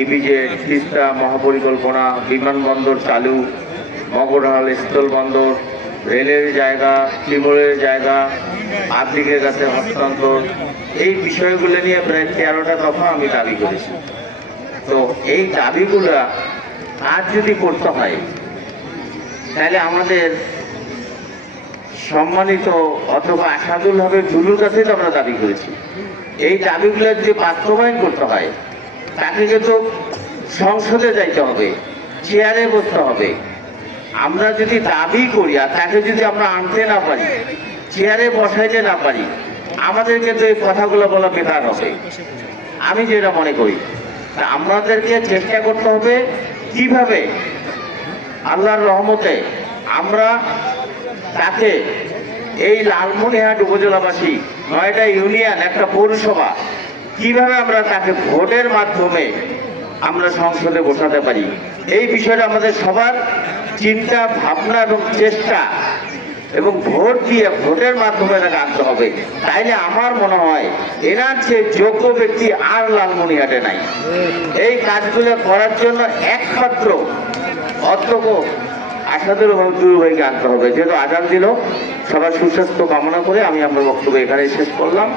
EPZ Teesta, মহাপরিকল্পনা, বিমানবন্দর চালু, মগরহাল স্থল বন্দর রেলের জায়গা টিমোরের জায়গা, পাবলিকের কাছে হস্তান্তর। এই বিষয়গুলো নিয়ে প্রায় তেরোটা দফা আমি দাবি করেছি। তো এই দাবিগুলা আজ যদি করতে হয়, তাহলে আমাদের সম্মানিত অথবা আসাদুল জুলুর কাছে তো আমরা দাবি করেছি। এই দাবিগুলোর যে বাস্তবায়ন করতে হয়, তাকে কিন্তু সংসদে যাইতে হবে চেয়ারে বসতে হবে। আমরা যদি দাবি করি আর তাকে যদি আমরা আনতে না পারি চেয়ারে বসাইতে না পারি, আমাদের কিন্তু এই কথাগুলো বলা বেকার হবে। আমি যেটা মনে করি, তা আমাদেরকে চেষ্টা করতে হবে কীভাবে আল্লাহর রহমতে আমরা তাকে এই লালমনিহাট উপজেলাবাসী, নয়টা ইউনিয়ন, একটা পৌরসভা, কীভাবে আমরা তাকে ভোটের মাধ্যমে আমরা সংসদে বসাতে পারি? এই বিষয়টা আমাদের সবার চিন্তা, ভাবনা এবং চেষ্টা এবং ভোট দিয়ে ভোটের মাধ্যমে তাকে আনতে হবে। তাইলে আমার মনে হয় এনার যে যোগ্য ব্যক্তি আর লালমনিহাটে নাই। এই কাজগুলো করার জন্য একমাত্র অধ্যক্ষ আসাদুল হজুর ভাইকে আনতে হবে। যেহেতু আজান দিল সবার সুস্বাস্থ্য কামনা করে আমি আমার বক্তব্য এখানে শেষ করলাম।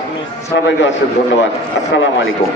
সবাইকে অশেষ ধন্যবাদ। আসসালামু আলাইকুম।